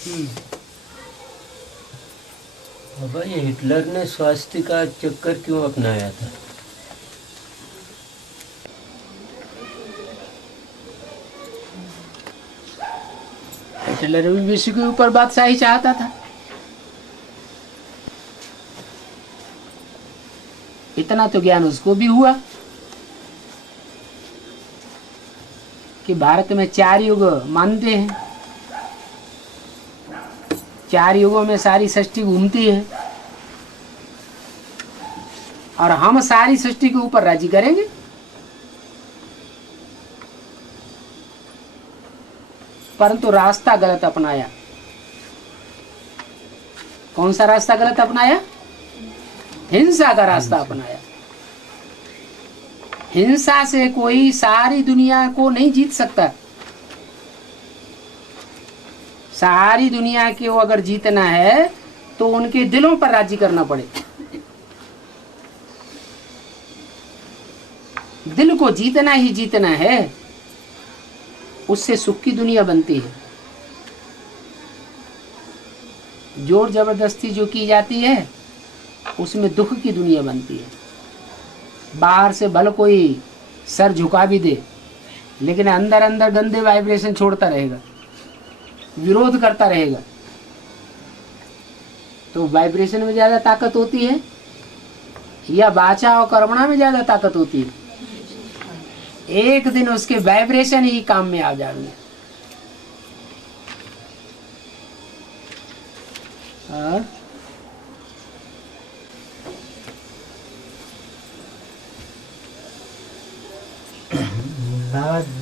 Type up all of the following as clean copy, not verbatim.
बाबा, ये हिटलर ने स्वास्थ्य का चक्कर क्यों अपनाया था? हिटलर भी विश्व के ऊपर बादशाही चाहता था। इतना तो ज्ञान उसको भी हुआ कि भारत में 4 युग मानते हैं, 4 युगों में सारी सृष्टि घूमती है और हम सारी सृष्टि के ऊपर राजी करेंगे। परंतु रास्ता गलत अपनाया। कौन सा रास्ता गलत अपनाया? हिंसा का रास्ता अपनाया। हिंसा से कोई सारी दुनिया को नहीं जीत सकता। सारी दुनिया को अगर जीतना है तो उनके दिलों पर राजी करना पड़े। दिल को जीतना ही जीतना है, उससे सुख की दुनिया बनती है। जोर जबरदस्ती जो की जाती है उसमें दुख की दुनिया बनती है। बाहर से भले कोई सर झुका भी दे, लेकिन अंदर अंदर गंदे वाइब्रेशन छोड़ता रहेगा, विरोध करता रहेगा। तो वाइब्रेशन में ज्यादा ताकत होती है या वाचा और कर्मणा में ज्यादा ताकत होती है? एक दिन उसके वाइब्रेशन ही काम में आ जाएंगे।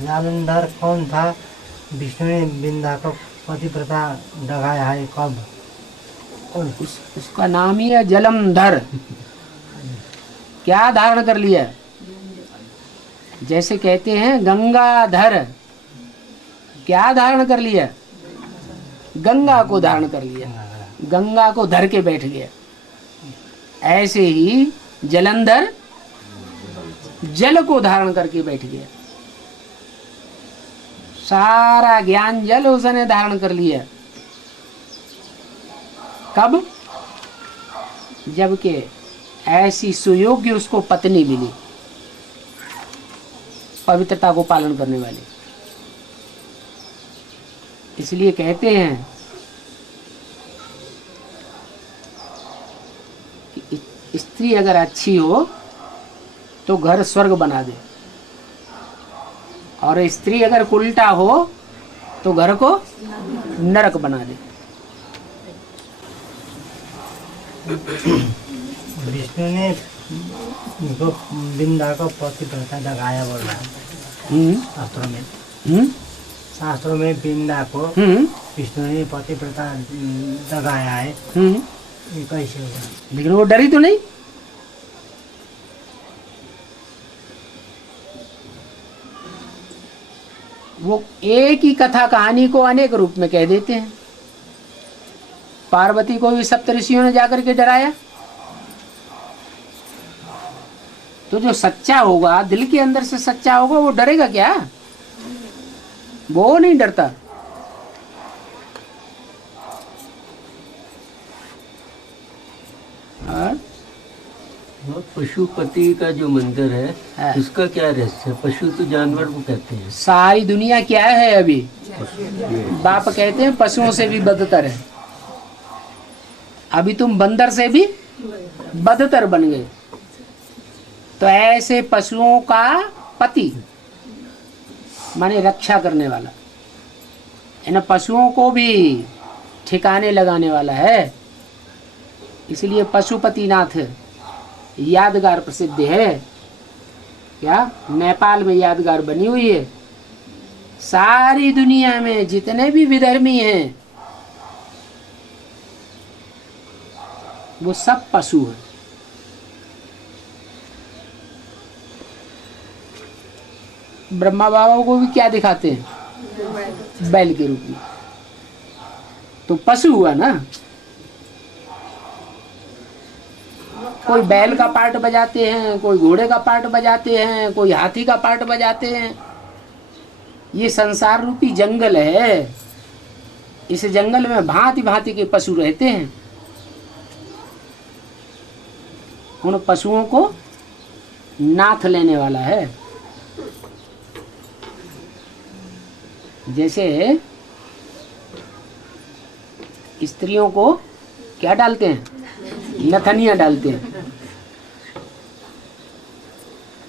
जालंधर कौन था? विष्णु ने बिंदा को पतिव्रता डगाया है कब? उसका नाम ही है जलंधर। क्या धारण कर लिया? जैसे कहते हैं गंगाधर, क्या धारण कर लिया? गंगा को धारण कर लिया, गंगा को धर के बैठ गया। ऐसे ही जलंधर जल को धारण करके बैठ गया। सारा ज्ञान जल उसने धारण कर लिया। कब? जबकि ऐसी सुयोग्य उसको पत्नी मिली, पवित्रता को पालन करने वाली। इसलिए कहते हैं कि स्त्री अगर अच्छी हो तो घर स्वर्ग बना दे, और स्त्री अगर उल्टा हो तो घर को नरक बना दे। विष्णु ने बिंदा को पतिव्रता डगाया बोल रहा है शास्त्रों में। शास्त्रों में बिंदा को विष्णु ने पतिव्रता डगाया है। ये कैसे होगा? लेकिन वो डरी तो नहीं। वो एक ही कथा कहानी को अनेक रूप में कह देते हैं। पार्वती को भी सप्तऋषियों ने जाकर के डराया। तो जो सच्चा होगा, दिल के अंदर से सच्चा होगा, वो डरेगा क्या? वो नहीं डरता। वो पशुपति का जो मंदिर है, इसका क्या रहस्य है? पशु तो जानवर को कहते हैं। सारी दुनिया क्या है अभी? बाप कहते हैं पशुओं से भी बदतर है। अभी तुम बंदर से भी बदतर बन गए। तो ऐसे पशुओं का पति माने रक्षा करने वाला, इन पशुओं को भी ठिकाने लगाने वाला है। इसलिए पशुपतिनाथ यादगार प्रसिद्ध है। क्या? नेपाल में यादगार बनी हुई है। सारी दुनिया में जितने भी विधर्मी हैं वो सब पशु हैं। ब्रह्मा बाबा को भी क्या दिखाते हैं? बैल के रूप में। तो पशु हुआ ना। कोई बैल का पार्ट बजाते हैं, कोई घोड़े का पार्ट बजाते हैं, कोई हाथी का पार्ट बजाते हैं। ये संसार रूपी जंगल है। इस जंगल में भांति भांति के पशु रहते हैं। उन पशुओं को नाथ लेने वाला है। जैसे स्त्रियों को क्या डालते हैं, नथनियाँ डालते हैं,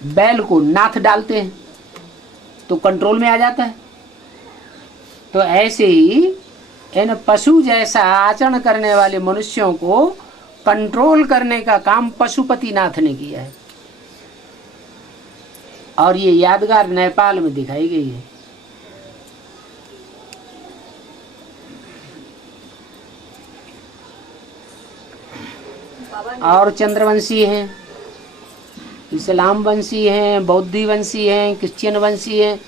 बैल को नाथ डालते हैं तो कंट्रोल में आ जाता है। तो ऐसे ही इन पशु जैसा आचरण करने वाले मनुष्यों को कंट्रोल करने का काम पशुपतिनाथ ने किया है। और ये यादगार नेपाल में दिखाई गई है। और चंद्रवंशी हैं, इस्लाम वंशी हैं, बौद्धी वंशी हैं, क्रिश्चियन वंशी हैं।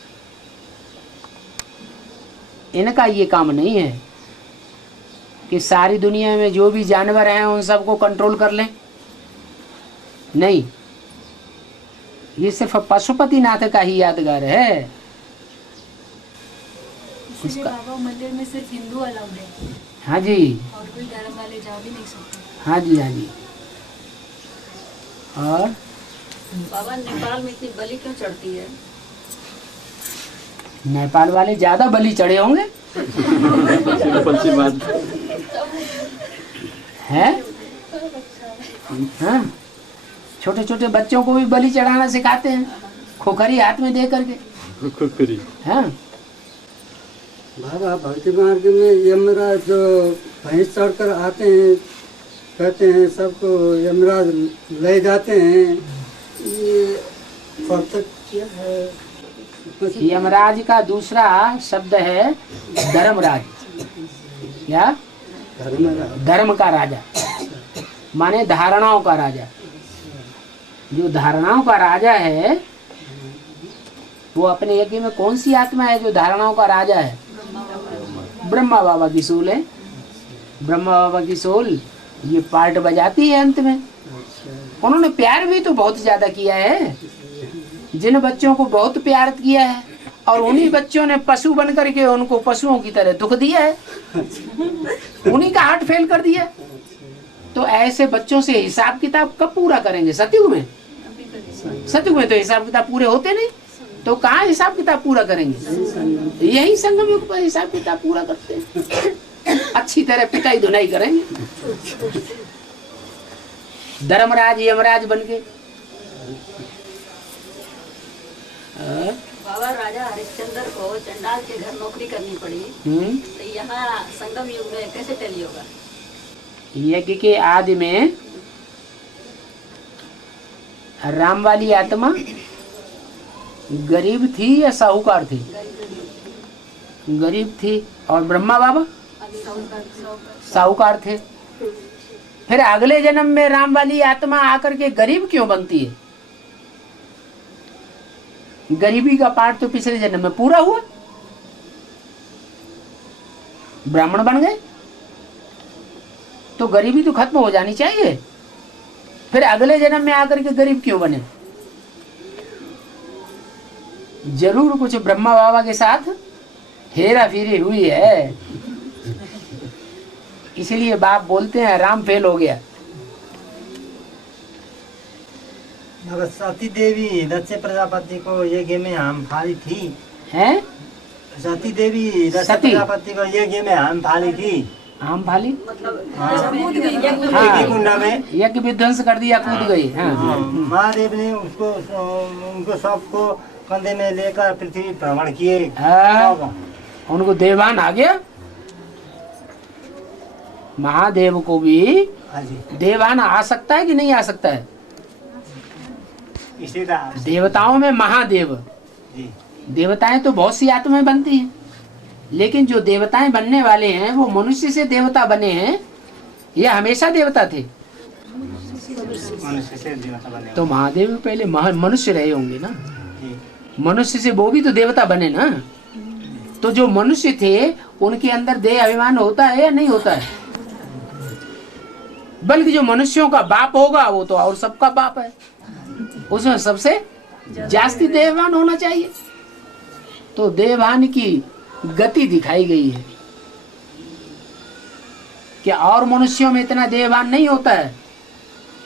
इनका ये काम नहीं है कि सारी दुनिया में जो भी जानवर हैं उन सबको कंट्रोल कर लें। नहीं, ये सिर्फ पशुपतिनाथ का ही यादगार है। इसलिए बाबा मंदिर में सिर्फ हिंदू अलाउड है। हाँ जी, और कोई धर्म वाले जा भी नहीं सकते। हाँ जी, हाँ जी। और बाबा नेपाल में इतनी बलि क्यों चढ़ती है? नेपाल वाले ज्यादा बलि चढ़े होंगे हैं? हाँ, छोटे छोटे बच्चों को भी बलि चढ़ाना सिखाते हैं, खोखरी हाथ में दे करके। खोखरी। हाँ, बाबा भक्ति मार्ग में यमराज जो भैंस चढ़कर आते हैं, कहते हैं सबको यमराज ले जाते हैं, ये प्रत्यक्ष है। यमराज का दूसरा शब्द है धर्मराज। क्या? धर्म का राजा, माने धारणाओं का राजा। जो धारणाओं का राजा है वो अपने यज्ञ में कौन सी आत्मा है जो धारणाओं का राजा है? ब्रह्मा बाबा की सोल है। ब्रह्मा बाबा की सोल ये पार्ट बजाती है अंत में। उन्होंने प्यार भी तो बहुत ज्यादा किया है, जिन बच्चों को बहुत प्यार किया है, और उन्हीं बच्चों ने पशु बन करके उनको पशुओं की तरह दुख दिया है, उन्हीं का हार्ट फेल कर दिया। तो ऐसे बच्चों से हिसाब किताब कब पूरा करेंगे? सतयुग में। सतयुग में तो हिसाब किताब पूरे होते नहीं, तो कहाँ हिसाब किताब पूरा करेंगे? यही संगम युग पर हिसाब किताब पूरा करते हैं। अच्छी तरह पिटाई धुनाई करेंगे। धर्मराज यमराज बन के। बाबा राजा हरिश्चंद्र को चंडाल के घर नौकरी करनी पड़ी, तो यहाँ संगम युग में कैसे टली होगा? यज्ञ के आदि में राम वाली आत्मा गरीब थी या साहूकार थी? गरीब थी। और ब्रह्मा बाबा साहूकार थे। फिर अगले जन्म में राम वाली आत्मा आकर के गरीब क्यों बनती है? गरीबी का पार्ट तो पिछले जन्म में पूरा हुआ, ब्राह्मण बन गए, तो गरीबी तो खत्म हो जानी चाहिए। फिर अगले जन्म में आकर के गरीब क्यों बने? जरूर कुछ ब्रह्मा बाबा के साथ हेरा फेरी हुई है, इसलिए बाप बोलते हैं राम फेल हो गया। मगर सती देवी दक्ष प्रजापति को यज्ञ में हामफाली थी। हैं? सती देवी दक्ष सती? प्रजापति को यज्ञ में हामफाली थी। आमफाली? मतलब यज्ञ कुंड में यज्ञ विध्वंस कर दिया, कूद गई। हाँ। महादेव ने उसको उनको सबको कंधे में लेकर पृथ्वी भ्रमण किए। हाँ, उनको देवान आ गया। महादेव को भी देवान आ सकता है कि नहीं आ सकता है? देवताओं में महादेव, देवताएं तो बहुत सी आत्माएं बनती हैं, लेकिन जो देवताएं बनने वाले हैं वो मनुष्य से देवता बने हैं या हमेशा देवता थे? मनुष्य से देवता बने। तो महादेव पहले मनुष्य रहे होंगे ना, मनुष्य से वो भी तो देवता बने ना। तो जो मनुष्य थे उनके अंदर देह अभिमान होता है या नहीं होता है? बल्कि जो मनुष्यों का बाप होगा वो तो और सबका बाप है, उसमें सबसे जास्ती देहवान होना चाहिए। तो देहवान की गति दिखाई गई है। कि और मनुष्यों में इतना देहभान नहीं होता है,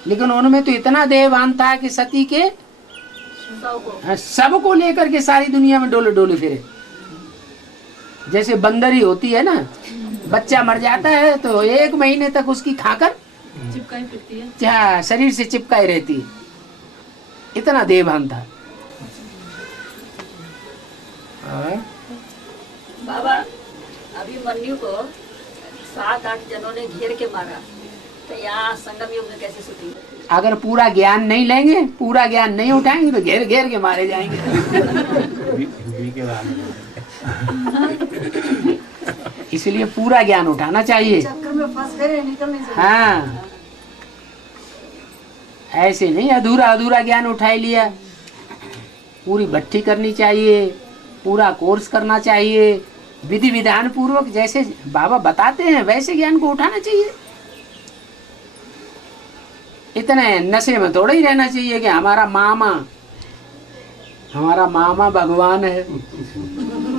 लेकिन उनमें तो इतना देहभान था कि सती के सबको लेकर के सारी दुनिया में डोले डोले फिरे। जैसे बंदरी होती है ना, बच्चा मर जाता है तो 1 महीने तक उसकी खाकर चिपकाई फिरती है। क्या शरीर से चिपकाई रहती है, इतना देहभान था। बाबा अभी मन्यु को 7-8 जनों ने घेर के मारा, तो यहाँ संगम युग में कैसे शूटिंग? अगर पूरा ज्ञान नहीं लेंगे, पूरा ज्ञान नहीं उठाएंगे तो घेर घेर के मारे जाएंगे। इसलिए पूरा ज्ञान उठाना चाहिए। चक्कर में फंस गए, निकलने से। हाँ, ऐसे नहीं अधूरा अधूरा ज्ञान उठा लिया, पूरी भट्टी करनी चाहिए, पूरा कोर्स करना चाहिए, विधि विधान पूर्वक जैसे बाबा बताते हैं वैसे ज्ञान को उठाना चाहिए। इतने नशे में थोड़ा ही रहना चाहिए कि हमारा मामा भगवान है,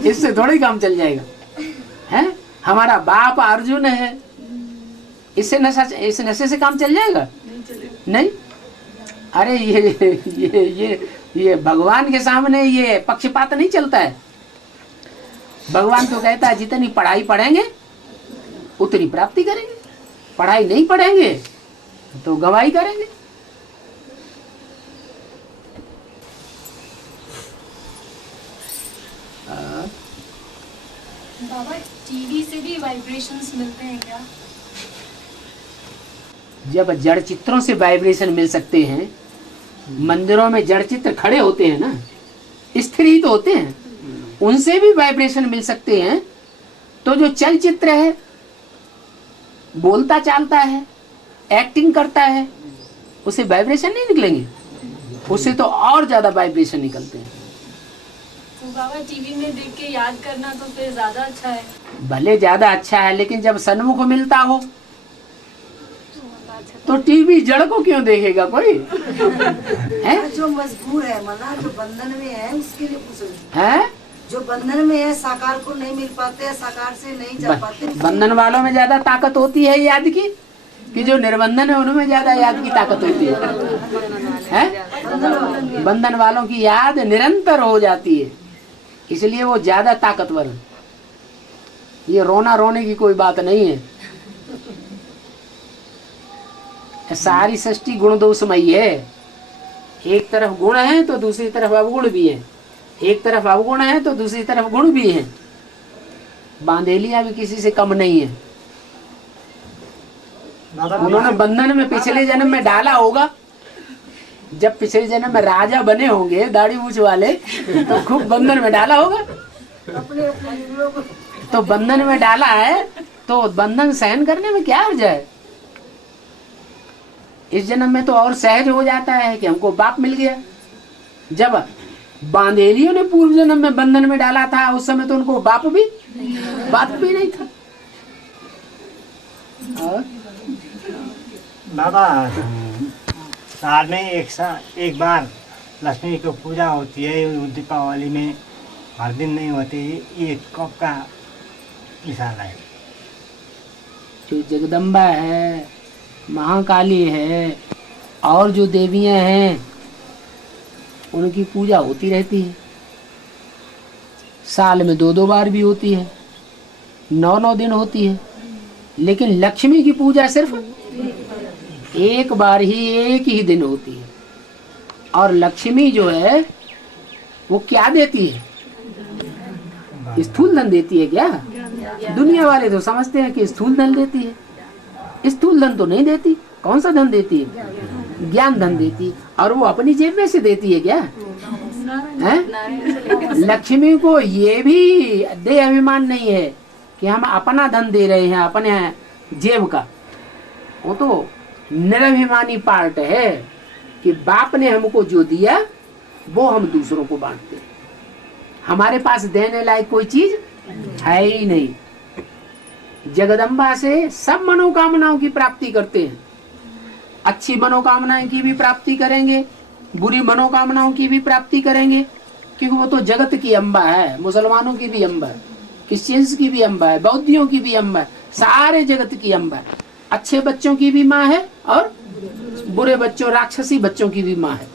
इससे थोड़ा ही काम चल जाएगा। हैं, हमारा बाप अर्जुन है, इससे इस नशे से काम चल जाएगा? नहीं। अरे ये भगवान के सामने ये पक्षपात नहीं चलता है। भगवान तो कहता है जितनी पढ़ाई पढ़ेंगे उतनी प्राप्ति करेंगे, पढ़ाई नहीं पढ़ेंगे तो गवाही करेंगे। बाबा टीवी से भी वाइब्रेशंस मिलते हैं क्या? जब जड़ चित्रों से वाइब्रेशन मिल सकते हैं, मंदिरों में जड़ चित्र खड़े होते हैं ना, स्थिर ही तो होते हैं, उनसे भी वाइब्रेशन मिल सकते हैं। तो जो चलचित्र है, बोलता चालता है, एक्टिंग करता है, उसे वाइब्रेशन नहीं निकलेंगे? उससे तो और ज्यादा वाइब्रेशन निकलते हैं। तो बाबा टीवी में देख के याद करना तो फिर ज्यादा अच्छा है। भले ज्यादा अच्छा है, लेकिन जब सन्मुख मिलता हो तो टीवी जड़ को क्यों देखेगा कोई? है जो मजबूर है मना, जो बंधन में है उसके लिए पूछ रहे हैं? जो बंधन में है, साकार को नहीं मिल पाते, साकार से नहीं जा पाते। बंधन वालों में ज्यादा ताकत होती है याद की, कि जो निर्बंधन है उनमें ज्यादा याद की ताकत होती है? बंधन वालों की याद निरंतर हो जाती है, इसलिए वो ज्यादा ताकतवर है। ये रोना रोने की कोई बात नहीं है। सारी सृष्टि गुण दोषमयी है। एक तरफ गुण है तो दूसरी तरफ अवगुण भी है, एक तरफ अवगुण है तो दूसरी तरफ गुण भी है। बांधेलिया भी किसी से कम नहीं है। उन्होंने बंधन में पिछले जन्म में डाला होगा, जब पिछले जन्म में राजा बने होंगे दाढ़ी मूछ वाले, तो खूब बंधन में डाला होगा। तो बंधन में डाला है तो बंधन सहन करने में क्या अर्ज है? इस जन्म में तो और सहज हो जाता है कि हमको बाप मिल गया। जब बांधेलियों ने पूर्व जन्म में बंधन में डाला था, उस समय तो उनको बाप भी नहीं था। और बाबा साल में एक बार लक्ष्मी की पूजा होती है, दीपावली में हर दिन नहीं होती। ये कब का मिसाल है? जो जगदम्बा है, महाकाली है, और जो देवियां हैं उनकी पूजा होती रहती है। साल में 2-2 बार भी होती है, 9-9 दिन होती है। लेकिन लक्ष्मी की पूजा सिर्फ एक बार ही, एक ही दिन होती है। और लक्ष्मी जो है वो क्या देती है? स्थूल धन देती है क्या? दुनिया वाले तो समझते हैं कि स्थूल धन देती है। स्थूल धन तो नहीं देती। कौन सा धन देती है? ज्ञान धन देती। और वो अपनी जेब में से देती है क्या? है? लक्ष्मी को ये भी देह अभिमान नहीं है कि हम अपना धन दे रहे हैं अपने जेब का। वो तो निरभिमानी पार्ट है कि बाप ने हमको जो दिया वो हम दूसरों को बांटते हैं। हमारे पास देने लायक कोई चीज है ही नहीं। जगदम्बा से सब मनोकामनाओं की प्राप्ति करते हैं। अच्छी मनोकामनाएं की भी प्राप्ति करेंगे, बुरी मनोकामनाओं की भी प्राप्ति करेंगे, क्योंकि वो तो जगत की अम्बा है। मुसलमानों की भी अम्बा है, क्रिश्चियंस की भी अम्बा है, बौद्धियों की भी अम्बा है, सारे जगत की अम्बा है। अच्छे बच्चों की भी माँ है और बुरे बच्चों, राक्षसी बच्चों की भी माँ है।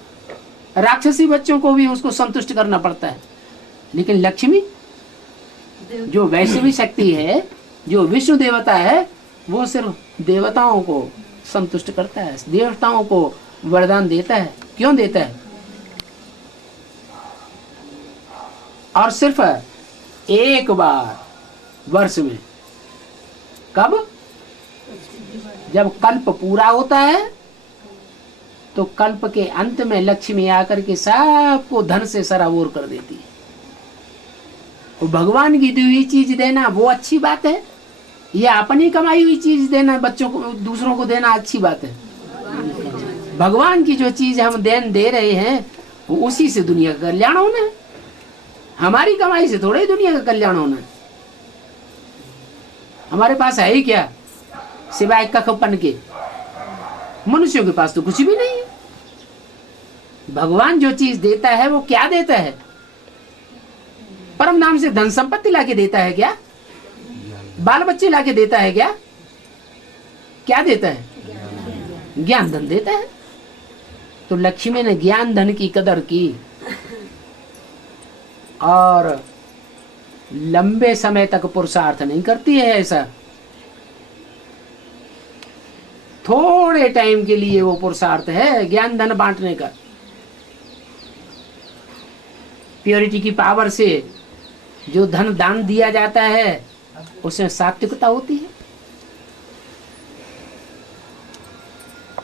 राक्षसी बच्चों को भी उसको संतुष्ट करना पड़ता है। लेकिन लक्ष्मी जो वैष्णवी शक्ति है, जो विष्णु देवता है, वो सिर्फ देवताओं को संतुष्ट करता है, देवताओं को वरदान देता है। क्यों देता है? और सिर्फ एक बार वर्ष में। कब? जब कल्प पूरा होता है तो कल्प के अंत में लक्ष्मी आकर के सबको धन से सराबोर कर देती है। तो भगवान की दी हुई चीज देना वो अच्छी बात है, या अपनी कमाई हुई चीज देना, बच्चों को दूसरों को देना अच्छी बात है? भगवान की जो चीज हम देन दे रहे हैं वो उसी से दुनिया का कल्याण होना है। हमारी कमाई से थोड़ा ही दुनिया का कल्याण होना है। हमारे पास है ही क्या सिवाय कखपन के? मनुष्यों के पास तो कुछ भी नहीं है। भगवान जो चीज देता है वो क्या देता है? परम नाम से धन संपत्ति लाके देता है क्या? बाल बच्चे लाके देता है क्या? क्या देता है? ज्ञान धन देता है। तो लक्ष्मी ने ज्ञान धन की कदर की और लंबे समय तक पुरुषार्थ नहीं करती है। ऐसा थोड़े टाइम के लिए वो पुरुषार्थ है ज्ञान धन बांटने का। प्योरिटी की पावर से जो धन दान दिया जाता है उसमें सात्विकता होती है।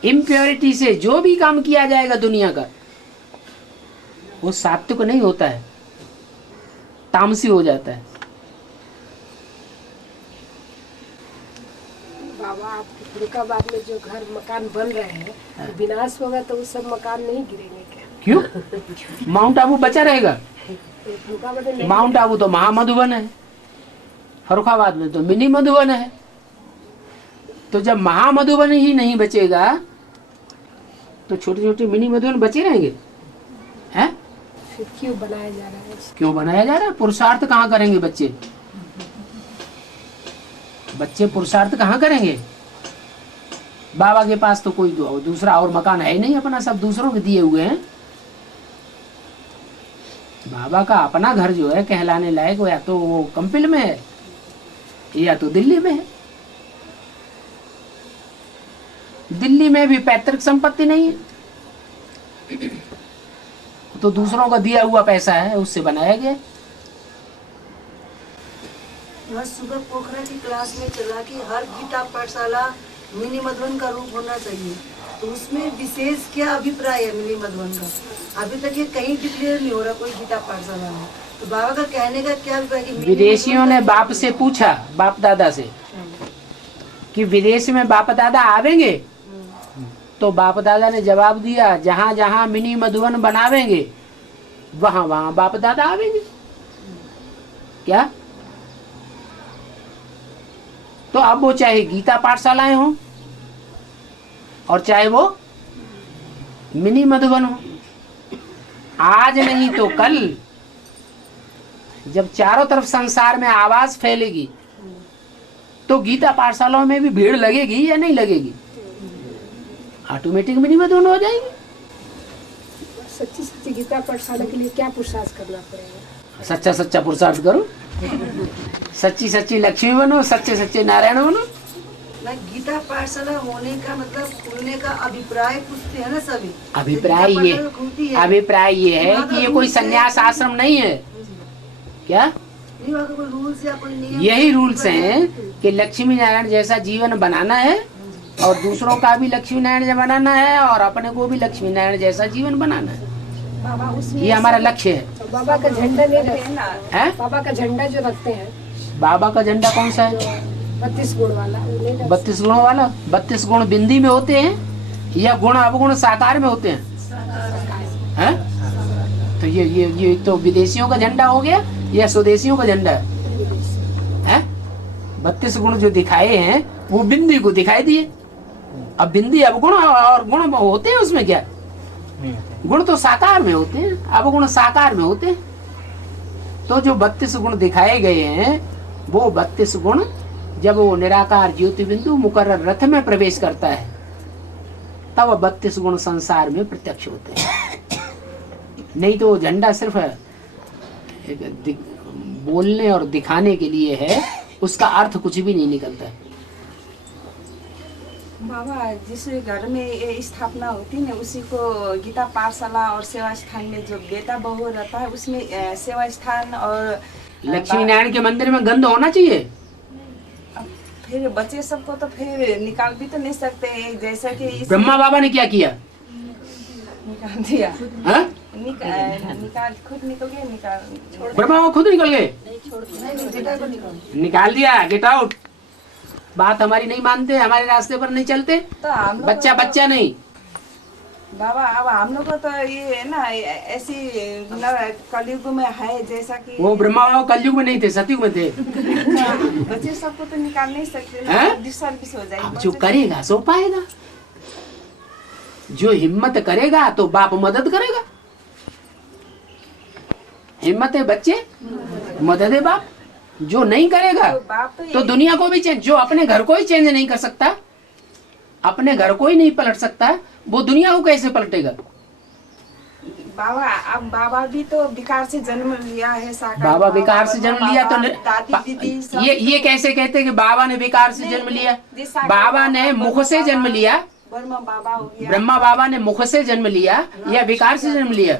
इम्प्योरिटी से जो भी काम किया जाएगा दुनिया का वो सात्विक नहीं होता है, तामसी हो जाता है। बाबा आप फुर्रुखाबाद में जो घर मकान बन रहे हैं, विनाश होगा तो वो सब मकान नहीं गिरेंगे क्या? क्यों? माउंट आबू बचा रहेगा। फुर्रुखाबाद में नहीं माउंट आबू तो महामधुबन है, फर्रुखाबाद में तो मिनी मधुबन है। तो जब महामधुबन ही नहीं बचेगा तो छोटे छोटे मिनी मधुबन बचे रहेंगे हैं? फिर क्यों बनाया जा रहा है? क्यों बनाया जा रहा है? पुरुषार्थ कहाँ करेंगे बच्चे? बच्चे पुरुषार्थ कहाँ करेंगे? बाबा के पास तो कोई दूसरा और मकान है ही नहीं अपना, सब दूसरों के दिए हुए हैं। बाबा का अपना घर जो है कहलाने लायक वो या तो वो कंपिल में है या तो दिल्ली में है। दिल्ली में भी पैतृक संपत्ति नहीं है, तो दूसरों का दिया हुआ पैसा है उससे बनाया गया। वह सुबह पोखरा की क्लास में चला कि हर गीता पाठशाला मिनी मधुबन का रूप होना चाहिए। तो उसमें विशेष क्या अभिप्राय है मिनी मधुबन का? अभी तक ये कहीं डिक्लेयर नहीं हो रहा कोई गीता पाठशाला में। तो बाबा का कहने का क्या अभिप्राय? विदेशियों ने बाप से पूछा, बाप दादा से, कि विदेश में बाप दादा आवेंगे? तो बाप दादा ने जवाब दिया, जहां जहां मिनी मधुबन बनावेंगे वहां वहां बाप दादा आवेंगे। क्या? तो अब वो चाहे गीता पाठशालाएं हो और चाहे वो मिनी मधुबन हो, आज नहीं तो कल जब चारों तरफ संसार में आवाज फैलेगी तो गीता पाठशालाओं में भी भीड़ लगेगी या नहीं लगेगी? ऑटोमेटिक मिनी मधुबन हो जाएगी। सच्ची सच्ची गीता पाठशाला के लिए क्या पुरुषार्थ करना पड़ेगा? सच्चा सच्चा पुरुषार्थ करो, सच्ची सच्ची लक्ष्मी बनो, सच्चे सच्चे नारायण बनो। ना गीता पाठशाला होने का मतलब खुलने का अभिप्राय पूछते हैं ना सभी। अभिप्राय ये है कि ये कोई संन्यास आश्रम नहीं है। क्या? नहीं, वहाँ कोई रूल्स या कोई नियम? यही रूल्स हैं कि लक्ष्मी नारायण जैसा जीवन बनाना है और दूसरों का भी लक्ष्मी नारायण बनाना है और अपने को भी लक्ष्मी नारायण जैसा जीवन बनाना है। बाबा उसमें ये हमारा लक्ष्य है। बाबा का झंडा नहीं रखते हैं? बाबा का झंडा जो रखते हैं, बाबा का झंडा कौन सा है? 32 गुण वाला। 32 गुणों वाला। 32 गुण बिंदी में होते हैं या गुण अवगुण साकार में होते हैं? तो ये तो विदेशियों का झंडा हो गया या स्वदेशियों का झंडा है? 32 गुण जो दिखाए हैं वो बिंदी को दिखाई दिए। अब बिंदी अवगुण और गुण होते हैं उसमें क्या? गुण तो साकार में होते हैं, अवगुण साकार में होते हैं। तो जो 32 गुण दिखाए गए हैं वो 32 गुण जब वो निराकार ज्योति बिंदु मुकर्रर रथ में प्रवेश करता है तब 32 गुण संसार में प्रत्यक्ष होते हैं। नहीं तो झंडा सिर्फ बोलने और दिखाने के लिए है, उसका अर्थ कुछ भी नहीं निकलता है। बाबा जिस घर में ये स्थापना होती है उसी को गीता पाठशाला और सेवा स्थान में जो बेटा बहू रहता है उसमें सेवा स्थान और लक्ष्मी नारायण के मंदिर में गंध होना चाहिए। फिर बच्चे सबको तो फिर निकाल भी तो नहीं सकते, जैसा कि ब्रह्मा बाबा ने क्या किया? निकाल दिया। हाँ? निकाल खुद निकल गए, निकाल छोड़ ब्रह्मा बाबा खुद निकल गए, निकाल दिया, गेट आउट। बात हमारी नहीं मानते, हमारे रास्ते पर नहीं चलते, तो हम बच्चा बच्चा नहीं। बाबा अब हम लोग को तो ये है ना ऐसी कलयुग में है जैसा कि वो ब्रह्मा बाबा कलयुग में नहीं थे, सतयुग में थे। बच्चे सबको तो निकाल नहीं सकते ना, डिसर्विस हो जाएगी। अब जो करेगा सो पाएगा, जो हिम्मत करेगा तो बाप मदद करेगा। हिम्मत है बच्चे, मदद है बाप। जो नहीं करेगा तो दुनिया को भी चेंज, जो अपने घर को ही चेंज नहीं कर सकता, अपने घर को ही नहीं पलट सकता, वो दुनिया को कैसे पलटेगा? बाबा अब बाबा भी तो विकार से जन्म लिया है। बाबा विकार से जन्म लिया तो दादी दीदी ये कैसे कहते कि बाबा ने विकार से जन्म लिया? बाबा ने मुख से जन्म लिया, ब्रह्मा बाबा हो गया। ब्रह्मा बाबा ने मुख से जन्म लिया या विकार से जन्म लिया?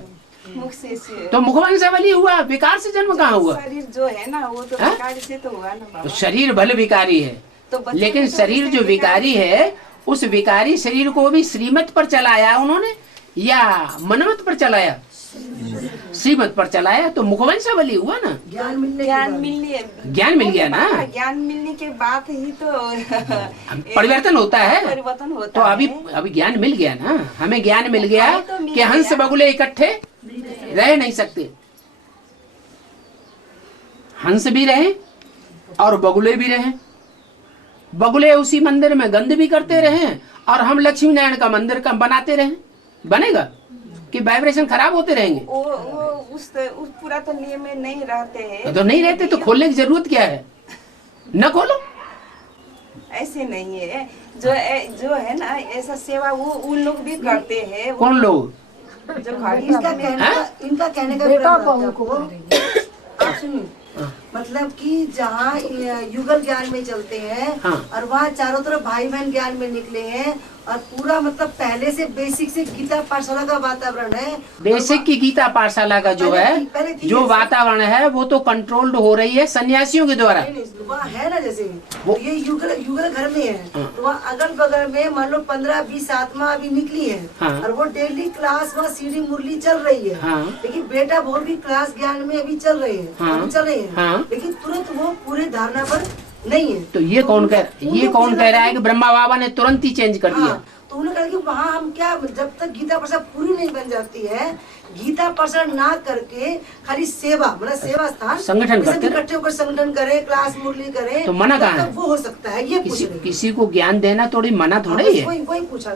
मुख से तो मुखवंशावली हुआ, विकार से जन्म कहाँ हुआ? शरीर जो है ना वो तो विकार से तो हुआ ना बाबा। तो शरीर भले विकारी है, लेकिन शरीर जो विकारी है उस विकारी शरीर को भी श्रीमत पर चलाया उन्होंने या मनमत पर चलाया? श्रीमत पर चलाया, तो मुखवंशावली हुआ ना। ज्ञान मिल गया ना। ज्ञान मिलने के बाद ही तो परिवर्तन होता है। परिवर्तन होता तो अभी ज्ञान मिल गया ना, हमें ज्ञान मिल गया कि हंस बगुले इकट्ठे रह नहीं सकते। हंस भी रहे और बगुले भी रहे। बगुले उसी मंदिर में गंध भी करते रहे और हम लक्ष्मी नारायण का मंदिर का बनाते रहे। बनेगा कि वाइब्रेशन खराब होते रहेंगे? वो उस पूरा तो नियम में नहीं रहते हैं। तो नहीं रहते तो खोलने की जरूरत क्या है? न खोलो। ऐसे नहीं है, जो है ना ऐसा सेवा वो उन लोग भी करते हैं। कौन लोग? जो इनका कहने का बेटा मतलब बहू को आप सुनिए, मतलब कि जहाँ युगल ज्ञान में चलते हैं और वहाँ चारों तरफ भाई बहन ज्ञान में निकले हैं और पूरा मतलब पहले से बेसिक से गीता पाठशाला का वातावरण है। बेसिक की गीता पाठशाला का जो है जो वातावरण है वो तो कंट्रोल्ड हो रही है सन्यासियों के द्वारा। वहाँ है ना, जैसे तो ये युगल घर में है तो वहाँ अगल बगल में मान लो 15-20 आत्मा अभी निकली है और वो डेली क्लास वहाँ सीढ़ी मुरली चल रही है। लेकिन बेटा वो भी क्लास ज्ञान में अभी चल रहे हैं, लेकिन तुरंत वो पूरे धारणा पर नहीं है। तो ये कौन कह रहा है कि ब्रह्मा बाबा ने तुरंत ही चेंज कर दिया? तो उन्होंने कहा कि वहाँ हम क्या, जब तक गीता पाठशाला पूरी नहीं बन जाती है, गीता पाठशाला ना करके खाली सेवा मतलब सेवा स्थान संगठन करते इकट्ठे होकर संगठन करे, क्लास मुरली करे, तो मना कहाँ है? वो हो सकता है ये किसी को ज्ञान देना थोड़ी मना थोड़ी है। वही पूछा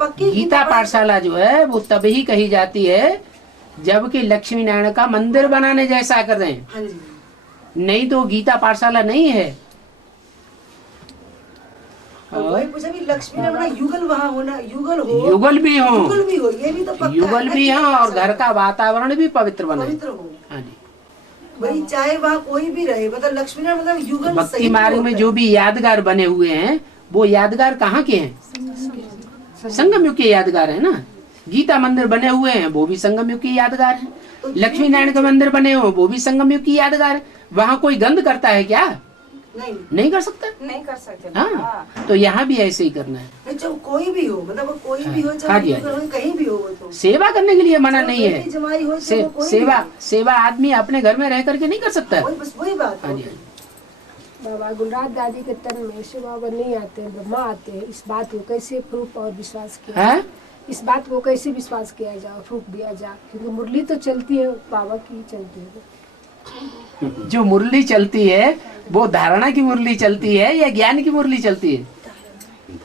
पक्की गीता पाठशाला जो है वो तभी कही जाती है जबकि लक्ष्मी नारायण का मंदिर बनाने जैसा कर रहे हैं, नहीं तो गीता पाठशाला नहीं है। वही पूछा भी लक्ष्मी नारायण युगल वहाँ होना, युगल हो, युगल भी हो, ये भी तो पक्का युगल भी हो और घर का वातावरण भी पवित्र बने। हाँ जी, भाई चाहे वहाँ कोई भी रहे, मतलब लक्ष्मी नारायण मतलब युगल भक्ति मार्ग में जो भी यादगार बने हुए हैं वो यादगार कहाँ के हैं? संगम युग के यादगार है ना। गीता मंदिर बने हुए हैं वो भी संगम युग की यादगार है, लक्ष्मी नारायण के मंदिर बने हुए वो भी संगम युग की यादगार है। वहाँ कोई गंध करता है क्या? नहीं कर सकता, नहीं कर सकते। हाँ, तो यहाँ भी ऐसे ही करना है। चाहे कोई भी हो, मतलब कोई भी हो, चाहे कहीं भी हो, तो सेवा करने के लिए मना नहीं है। सेवा आदमी अपने घर में रह करके नहीं कर सकता। वही बात है। बाबा गुलराज दादी के तन में शिव बाबा नहीं आते, ब्रह्मा आते हैं। इस बात को कैसे प्रूफ और विश्वास किया है? इस बात को कैसे विश्वास किया जाए, प्रूफ दिया जाए? क्योंकि मुरली तो चलती है, बाबा की चलती है। जो मुरली चलती है वो धारणा की मुरली चलती है या ज्ञान की मुरली चलती है?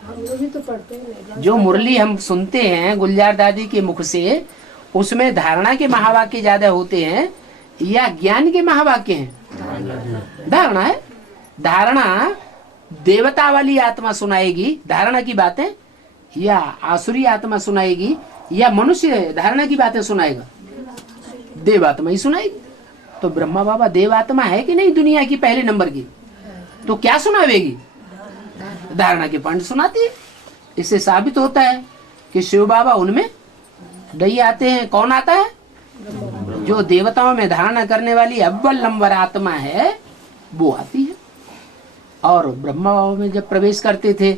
हम लोग भी तो पढ़ते हैं। जो मुरली हम सुनते हैं गुलजार दादी के मुख से, उसमें धारणा के महावाक्य ज्यादा होते हैं या ज्ञान के महावाक्य हैं? धारणा है। धारणा देवता वाली आत्मा सुनाएगी धारणा की बातें, या आसुरी आत्मा सुनाएगी, या मनुष्य धारणा की बातें सुनाएगा? देवात्मा ही सुनाएगी। तो ब्रह्मा बाबा देवात्मा है कि नहीं दुनिया की पहले नंबर की? तो क्या सुनावेगी? धारणा के पंड सुनाती है। इससे साबित होता है कि शिव बाबा उनमें नहीं आते हैं। कौन आता है? जो देवताओं में धारणा करने वाली अव्वल नंबर आत्मा है वो आती है। और ब्रह्मा बाबा में जब प्रवेश करते थे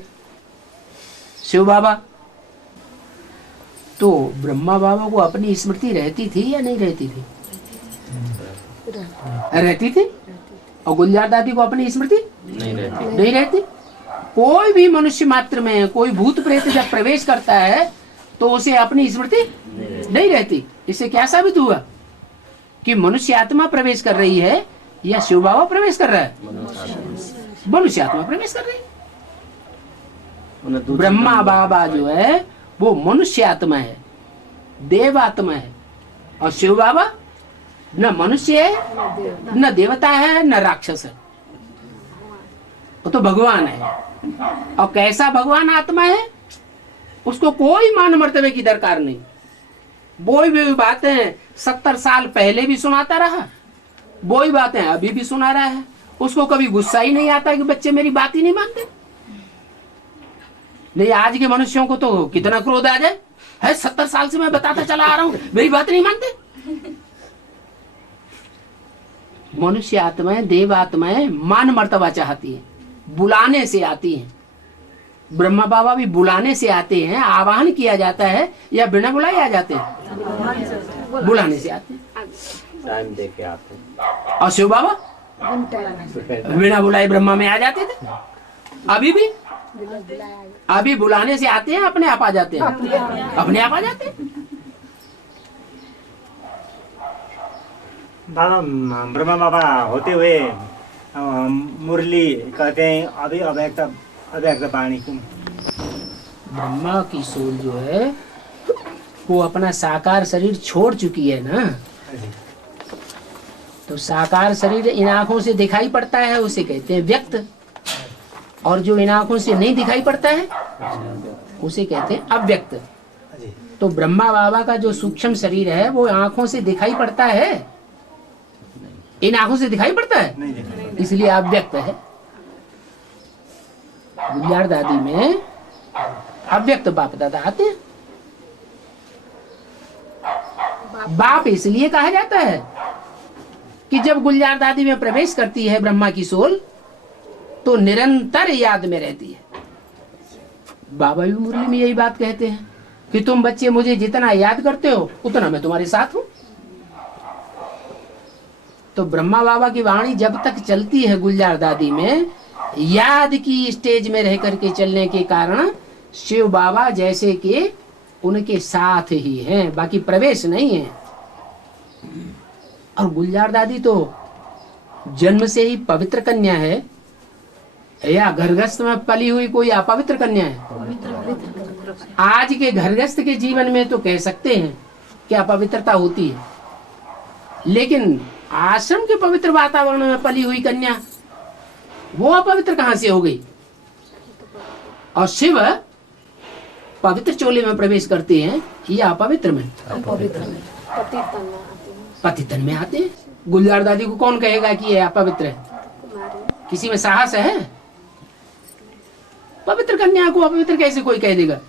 शिव बाबा, तो ब्रह्मा बाबा को अपनी स्मृति रहती थी या नहीं रहती थी? रहती थी। और गुलजार दादी को अपनी स्मृति नहीं रहती। कोई भी मनुष्य मात्र में कोई भूत प्रेत जब प्रवेश करता है तो उसे अपनी स्मृति नहीं रहती। इससे क्या साबित हुआ कि मनुष्य आत्मा प्रवेश कर रही है या शिव बाबा प्रवेश कर रहा है? मनुष्य आत्मा प्रवेश कर रही है। ब्रह्मा बाबा जो है वो मनुष्य आत्मा है, देव आत्मा है। और शिव बाबा न मनुष्य है, न देवता है, न राक्षस है, वो तो भगवान है। और कैसा भगवान आत्मा है? उसको कोई मान मर्तबे की दरकार नहीं। वही भी बातें 70 साल पहले भी सुनाता रहा, वही बातें अभी भी सुना रहा है। उसको कभी गुस्सा ही नहीं आता कि बच्चे मेरी बात ही नहीं मानते। नहीं, आज के मनुष्यों को तो कितना क्रोध आ जाए है। 70 साल से मैं बताता चला आ रहा हूं, मेरी बात नहीं मानते। मनुष्य आत्माएं, देव आत्माएं मान मर्तबा चाहती है, बुलाने से आती हैं। ब्रह्मा बाबा भी बुलाने से आते हैं, आवाहन किया जाता है, या बिना बुलाए आ जाते हैं? बुलाने से आते हैं। टाइम दे के आते हैं। और शिव बाबा बिना बुलाए ब्रह्मा में आ जाते थे। अभी भी अभी बुलाने से आते हैं, अपने आप आ जाते हैं, अपने आप आ जाते हैं। बाबा ब्रह्मा बाबा होते हुए मुरली कहते हैं अभी अव्यक्त वाणी क्यों? ब्रह्मा की सोल जो है वो अपना साकार शरीर छोड़ चुकी है ना, तो साकार शरीर इन आंखों से दिखाई पड़ता है, उसे कहते हैं व्यक्त। और जो इन आंखों से नहीं दिखाई पड़ता है उसे कहते हैं अव्यक्त। तो ब्रह्मा बाबा का जो सूक्ष्म शरीर है वो आंखों से दिखाई पड़ता है, इन आंखों से दिखाई पड़ता है, इसलिए अव्यक्त है। गुलजार दादी में अव्यक्त बाप दादा आते हैं। बाप इसलिए कहा जाता है कि जब गुलजार दादी में प्रवेश करती है ब्रह्मा की सोल तो निरंतर याद में रहती है। बाबा भी मुरली में यही बात कहते हैं कि तुम बच्चे मुझे जितना याद करते हो उतना मैं तुम्हारे साथ हूं। तो ब्रह्मा बाबा की वाणी जब तक चलती है गुलजार दादी में, याद की स्टेज में रह करके चलने के कारण शिव बाबा जैसे कि उनके साथ ही हैं, बाकी प्रवेश नहीं है। और गुलजार दादी तो जन्म से ही पवित्र कन्या है, या घरगृहस्थ में पली हुई कोई अपवित्र कन्या है? आज के घरगृहस्थ के जीवन में तो कह सकते हैं कि अपवित्रता होती है, लेकिन आश्रम के पवित्र वातावरण में पली हुई कन्या वो अपवित्र कहां से हो गई? और शिव पवित्र चोले में प्रवेश करते हैं या अपवित्र में? पतितन में आते हैं। गुलजार दादी को कौन कहेगा कि ये अपवित्र है? किसी में साहस है? पवित्र कन्या को अपवित्र कैसे कोई कह देगा?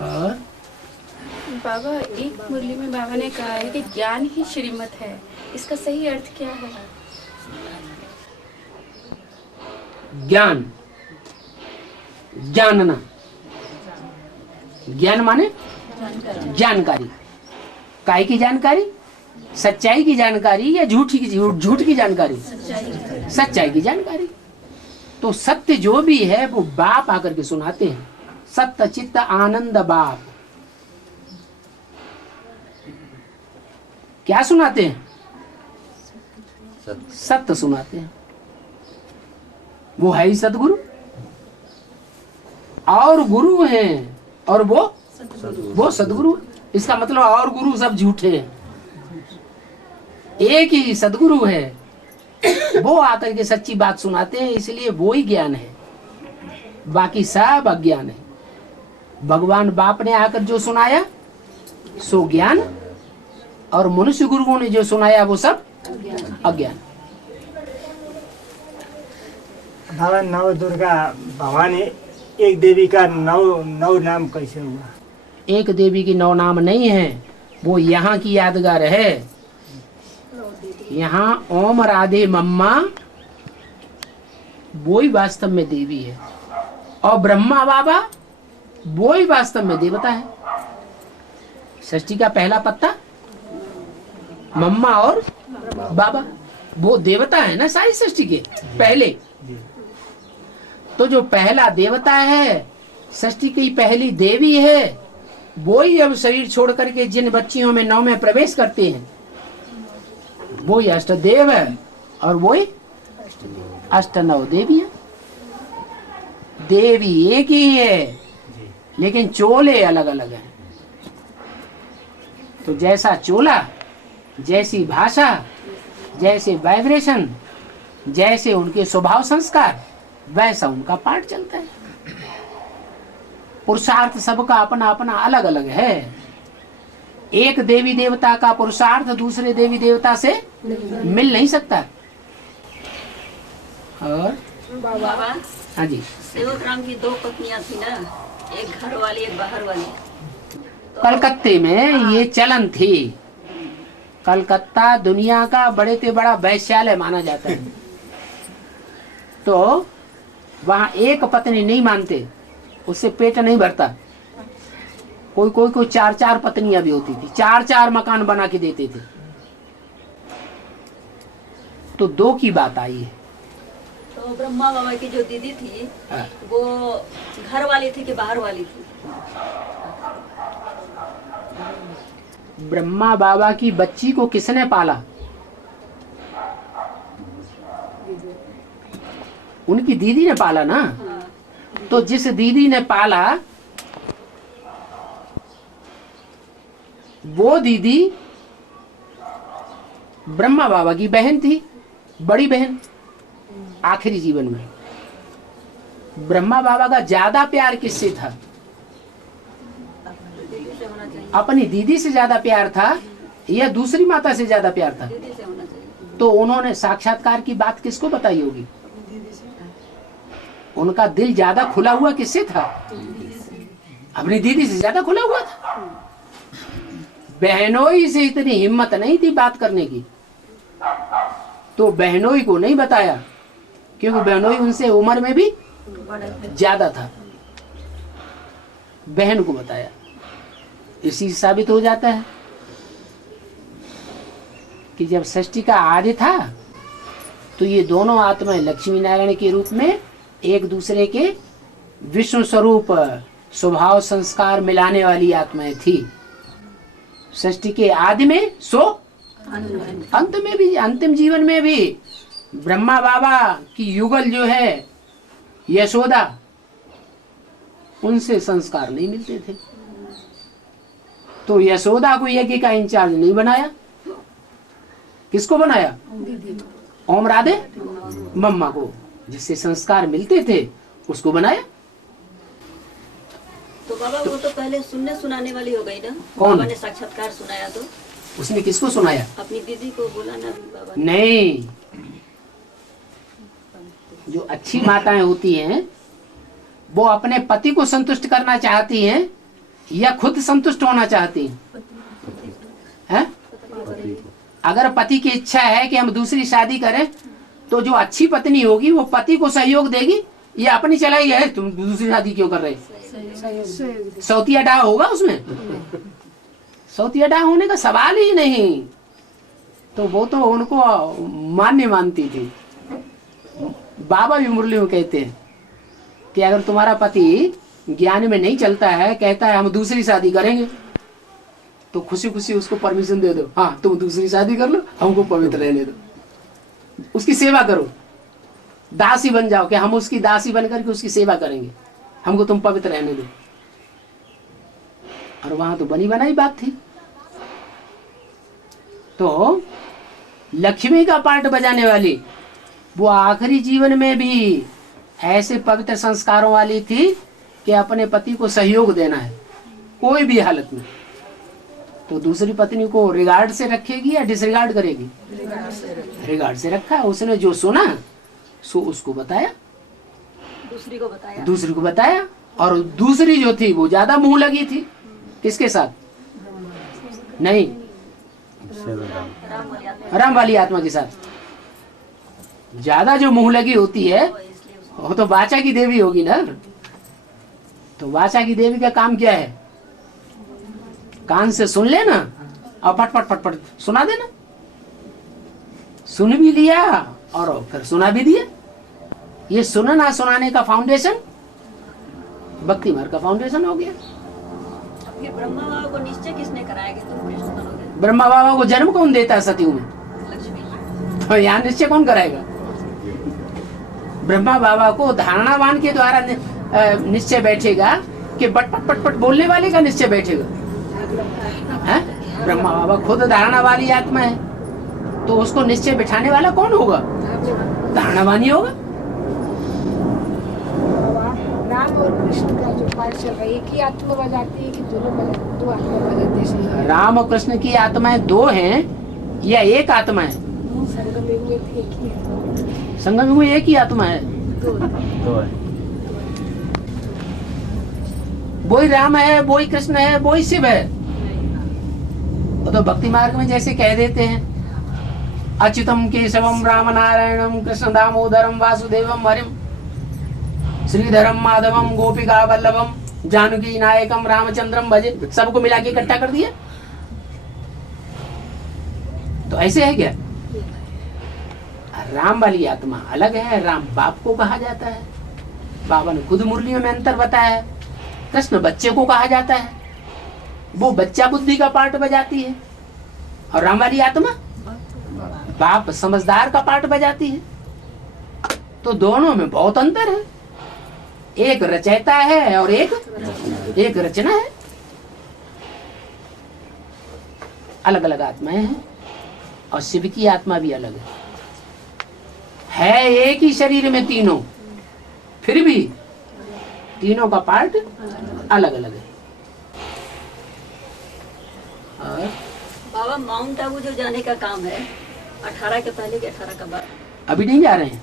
और बाबा एक मुरली में बाबा ने कहा है कि ज्ञान ही श्रीमत है, इसका सही अर्थ क्या है? ज्ञान, जानना। ज्ञान माने जानकारी। काय की जानकारी? सच्चाई की जानकारी या झूठ की जानकारी? सच्चाई की जानकारी। तो सत्य जो भी है वो बाप आकर के सुनाते हैं। सत्य चित्त आनंद बाप क्या सुनाते हैं? सत्य सुनाते हैं। वो है ही सदगुरु, और गुरु हैं, और वो सदगुरु। इसका मतलब और गुरु सब झूठे हैं। एक ही सदगुरु है, वो आकर के सच्ची बात सुनाते हैं, इसलिए वो ही ज्ञान है, बाकी सब अज्ञान है। भगवान बाप ने आकर जो सुनाया सो ज्ञान, और मनुष्य गुरुओं ने जो सुनाया वो सब अज्ञान। बाबा नव दुर्गा भवानी एक देवी का नौ नाम कैसे हुआ? एक देवी की 9 नाम नहीं है, वो यहाँ की यादगार है। यहाँ ओम राधे मम्मा वो ही वास्तव में देवी है, और ब्रह्मा बाबा वो ही वास्तव में देवता है। षष्ठी का पहला पत्ता मम्मा और बाबा, वो देवता है ना सारी षष्ठी के पहले। तो जो पहला देवता है, षष्ठी की पहली देवी है, वो ही अब शरीर छोड़ करके जिन बच्चियों में 9 में प्रवेश करते हैं वो ही अष्टदेव है, और वो ही अष्टनव देवी है। देवी एक ही है, लेकिन चोले अलग अलग हैं। तो जैसा चोला, जैसी भाषा, जैसे वाइब्रेशन, जैसे उनके स्वभाव संस्कार, वैसा उनका पाठ चलता है। पुरुषार्थ सबका अपना अपना अलग अलग है। एक देवी देवता का पुरुषार्थ दूसरे देवी देवता से मिल नहीं सकता। और बाबा हाँ जी, सेवक राम की 2 पत्नियां थी ना, एक घर वाली एक बाहर वाली। कलकत्ते में ये चलन थी। कलकत्ता दुनिया का बड़े से बड़ा वैश्यालय माना जाता है। तो वहाँ एक पत्नी नहीं मानते, उससे पेट नहीं भरता। कोई 4-4 पत्नियां भी होती थी, 4-4 मकान बना के देते थे। तो 2 की बात आई है। तो ब्रह्मा बाबा की जो दीदी थी वो घर वाली थी कि बाहर वाली थी? ब्रह्मा बाबा की बच्ची को किसने पाला? उनकी दीदी ने पाला ना। तो जिस दीदी ने पाला वो दीदी ब्रह्मा बाबा की बहन थी, बड़ी बहन। आखिरी जीवन में ब्रह्मा बाबा का ज्यादा प्यार किससे था? अपनी दीदी से ज्यादा प्यार था या दूसरी माता से ज्यादा प्यार था? तो उन्होंने साक्षात्कार की बात किसको बताई होगी? उनका दिल ज्यादा खुला हुआ किससे था? अपनी दीदी से ज्यादा खुला हुआ था। बहनोई से इतनी हिम्मत नहीं थी बात करने की, तो बहनोई को नहीं बताया, क्योंकि बहनोई उनसे उम्र में भी ज्यादा था। बहन को बताया। इसी से साबित हो जाता है कि जब षष्ठी का आदि था तो ये दोनों आत्माएं लक्ष्मी नारायण के रूप में एक दूसरे के विष्णु स्वरूप स्वभाव संस्कार मिलाने वाली आत्माएं थी। षष्ठी के आदि में सो अंत में भी, अंतिम जीवन में भी ब्रह्मा बाबा की युगल जो है यशोदा, उनसे संस्कार नहीं मिलते थे। तो यशोदा को यज्ञ का इंचार्ज नहीं बनाया। किसको बनाया? ओम राधे मम्मा को, जिससे संस्कार मिलते थे उसको बनाया। तो बाबा वो तो पहले सुनने सुनाने वाली हो गई ना। कौन? बाबा ने साक्षात्कार सुनाया तो उसने किसको सुनाया? अपनी दीदी को बोला ना बाबा ने। नहीं, जो अच्छी माताएं होती हैं वो अपने पति को संतुष्ट करना चाहती हैं या खुद संतुष्ट होना चाहती हैं? अगर पति की इच्छा है कि हम दूसरी शादी करें तो जो अच्छी पत्नी होगी वो पति को सहयोग देगी या अपनी चलाई है तुम दूसरी शादी क्यों कर रहे? सौतिया डाह होगा उसमें? सौतिया डाह होने का सवाल ही नहीं। तो वो तो उनको मान्य मानती थी। बाबा भी मुरली में कहते हैं कि अगर तुम्हारा पति ज्ञान में नहीं चलता है, कहता है हम दूसरी शादी करेंगे, तो खुशी खुशी उसको परमिशन दे दो। हाँ तुम दूसरी शादी कर लो, हमको पवित्र रहने दो, उसकी सेवा करो, दासी बन जाओ कि हम उसकी दासी बन करके उसकी सेवा करेंगे, हमको तुम पवित्र रहने दो। और वहां तो बनी बनाई बात थी। तो लक्ष्मी का पार्ट बजाने वाली वो आखिरी जीवन में भी ऐसे पवित्र संस्कारों वाली थी कि अपने पति को सहयोग देना है कोई भी हालत में। तो दूसरी पत्नी को रिगार्ड से रखेगी या डिसरिगार्ड करेगी? रिगार्ड से रखा। उसने जो सुना सो उसको बताया, दूसरी को बताया। और दूसरी जो थी वो ज्यादा मुंह लगी थी। किसके साथ? नहीं, राम वाली आत्मा के साथ। ज्यादा जो मुंह लगी होती है वो तो वाचा की देवी होगी ना। तो वाचा की देवी का काम क्या है? कान से सुन लेना और फट फट फट फट सुना देना। सुन भी लिया और फिर सुना भी दिया। ये सुनना सुनाने का फाउंडेशन भक्ति मार्ग का फाउंडेशन हो गया। फिर ब्रह्मा बाबा को निश्चय किसने कराया कि तुम कृष्ण बनोगे? ब्रह्मा बाबा को जन्म कौन देता है सतयुग में? लक्ष्मी। तो यहाँ निश्चय कौन कराएगा? ब्रह्मा बाबा को धारणावान के द्वारा निश्चय बैठेगा कि पट पट बोलने वाले का निश्चय बैठेगा? है? ब्रह्मा बाबा खुद धारणा वाली आत्मा है, तो उसको निश्चय बिठाने वाला कौन होगा? धारणावान ही होगा। राम और कृष्ण का जो पाठ चल रहा है, एक ही आत्मा बजाती है कि दो आत्मा बजाते हैं? राम और कृष्ण की आत्माएं दो हैं या एक आत्मा है? संगम युग में भी एक ही है। संगम युग में एक ही आत्मा है। दो है। वही राम है, वही कृष्ण है, वही शिव है। वो तो भक्ति मार्ग में जैसे कह देते हैं अच्युतम केशवम राम नारायणम कृष्ण दामोदरम वासुदेवम हरिम श्रीधरम माधवम गोपिका वल्लभम जानकी नायकम रामचंद्रम भजे। सबको मिला के इकट्ठा कर दिया। तो ऐसे है क्या? राम वाली आत्मा अलग है। राम बाप को कहा जाता है, बाबा ने खुद मुरलियों में अंतर बताया है। कृष्ण बच्चे को कहा जाता है, वो बच्चा बुद्धि का पार्ट बजाती है। और राम वाली आत्मा बाप समझदार का पार्ट बजाती है। तो दोनों में बहुत अंतर है। एक रचयिता है और एक रचना है। अलग अलग आत्माएं हैं और शिव की आत्मा भी अलग है एक ही शरीर में तीनों, फिर भी तीनों का पार्ट अलग अलग है। और बाबा माउंट आबू जो जाने का काम है 18 के पहले के 18 का बाद? अभी नहीं जा रहे हैं।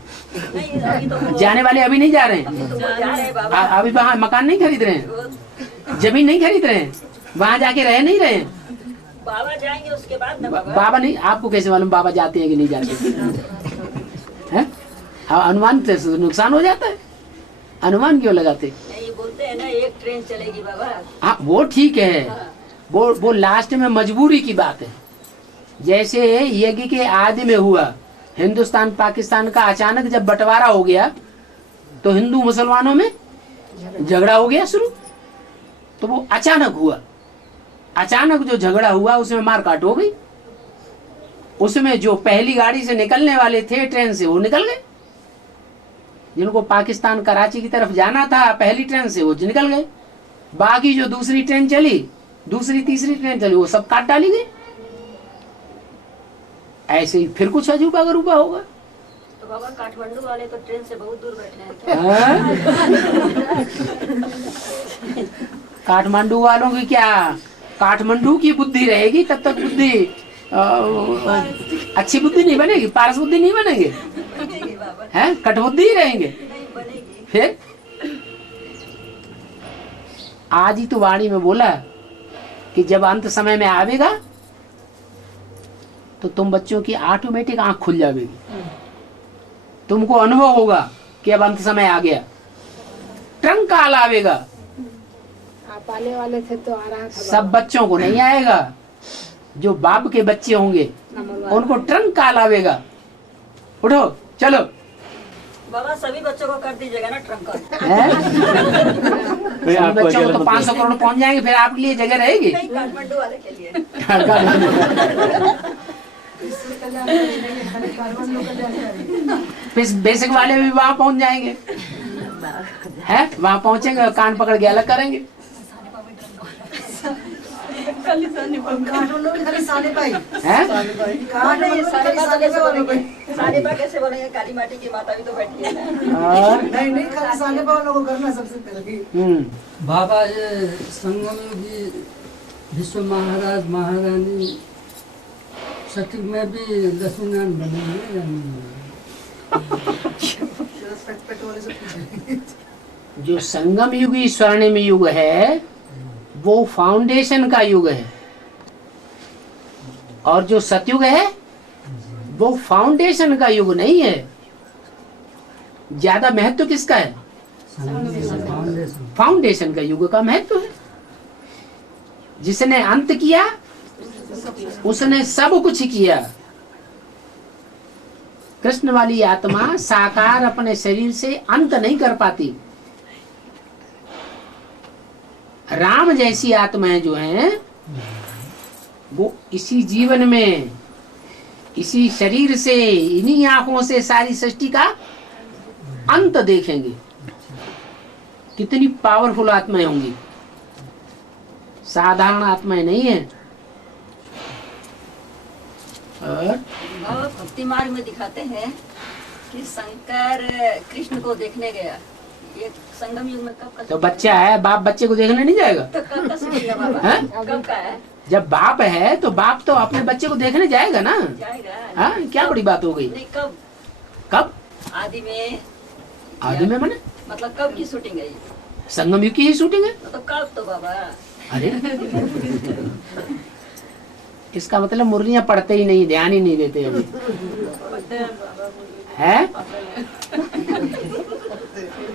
नहीं, अभी तो जाने वाले अभी नहीं जा रहे हैं। तो वो जा रहे हैं बाबा। अभी वहाँ मकान नहीं खरीद रहे हैं, जमीन नहीं खरीद रहे हैं, वहाँ जाके रह नहीं रहे हैं। बाबा जाएंगे उसके बाद ना बाबा। बाबा नहीं, आपको कैसे मालूम बाबा जाते हैं कि नहीं जाते हैं? अनुमान से नुकसान हो जाता है। अनुमान क्यों लगाते? नहीं, बोलते हैं ना एक ट्रेन चलेगी बाबा। हाँ वो ठीक है, वो लास्ट में मजबूरी की बात है। जैसे यज्ञ के आदि में हुआ हिंदुस्तान पाकिस्तान का, अचानक जब बंटवारा हो गया तो हिंदू मुसलमानों में झगड़ा हो गया शुरू। तो वो अचानक हुआ, अचानक जो झगड़ा हुआ उसमें मारकाट हो गई। उसमें जो पहली गाड़ी से निकलने वाले थे ट्रेन से वो निकल गए, जिनको पाकिस्तान कराची की तरफ जाना था पहली ट्रेन से वो निकल गए। बाकी जो दूसरी ट्रेन चली, दूसरी तीसरी ट्रेन चली, वो सब काट डाली गई। ऐसे ही फिर कुछ अजूबा गरूबा होगा। तो बाबा काठमांडू वाले तो ट्रेन से बहुत दूर बैठे हैं क्या? काठमांडू वालों की क्या, काठमांडू की बुद्धि रहेगी तब तक बुद्धि अच्छी बुद्धि नहीं बनेगी, पारस बुद्धि नहीं बनेंगे, हैं कटबुद्धि ही रहेंगे। फिर आज ही तो वाणी में बोला कि जब अंत समय में आवेगा तो तुम बच्चों की ऑटोमेटिक आंख खुल जाएगी। तुमको अनुभव होगा कि अब अंत समय आ गया। ट्रंक काल आवेगा। आप आने वाले थे तो आ रहा था। सब बच्चों को नहीं आएगा, जो बाप के बच्चे होंगे उनको ट्रंक काल आवेगा। उठो चलो बाबा, सभी बच्चों को कर दीजिएगा ना ट्रंक काल। सभी बच्चों को तो 500 करोड़ पहुंच जाएंगे, फिर आपके लिए जगह रहेगी। काठमांडू वाले के लिए बेसिक वाले भी वहां पहुंच जाएंगे, हैं वहां पहुंचेंगे, कान पकड़ के अलग करेंगे। काठमांडू में खाली साले भाई हैं? सानिबा कैसे बोलेंगे? काली माटी की माता भी तो बैठी है ना। और नहीं खाली साले वालों को करना सबसे पहले। बाबा ये संगम योगी विश्व महाराज महारानी सचिव में भी लक्ष्मीनारायण बने हैं या नहीं? पेट वाले से पूछे। जो संगम युगी स्वर्णिम युग है वो फाउंडेशन का युग है, और जो सतयुग है वो फाउंडेशन का युग नहीं है। ज्यादा महत्व किसका है? फाउंडेशन का युग का महत्व है। जिसने अंत किया उसने सब कुछ किया। कृष्ण वाली आत्मा साकार अपने शरीर से अंत नहीं कर पाती। राम जैसी आत्माएं जो हैं वो इसी जीवन में इसी शरीर से इन्हीं आंखों से सारी सृष्टि का अंत देखेंगे। कितनी पावरफुल आत्माएं होंगी, साधारण आत्माएं नहीं है। और भक्ति मार्ग में दिखाते हैं कि शंकर कृष्ण को देखने गया। ये संगम युग में कब का? तो बच्चा है, बाप बच्चे को देखने नहीं जाएगा? तो कब का शूटिंग है बाबा? हैं? कब का है? जब बाप है तो बाप तो अपने बच्चे को देखने जाएगा ना। जाएगा। हाँ, क्या बड़ी बात हो गई? नहीं, कब? कब? आदि में। आदि में माने मतलब कब की शूटिंग है ये? संगम युग की ही शूटिंग है। मतलब कब तो बाबा? अरे इसका मतलब मुरलियां पढ़ते ही नहीं, ध्यान ही नहीं देते अभी है।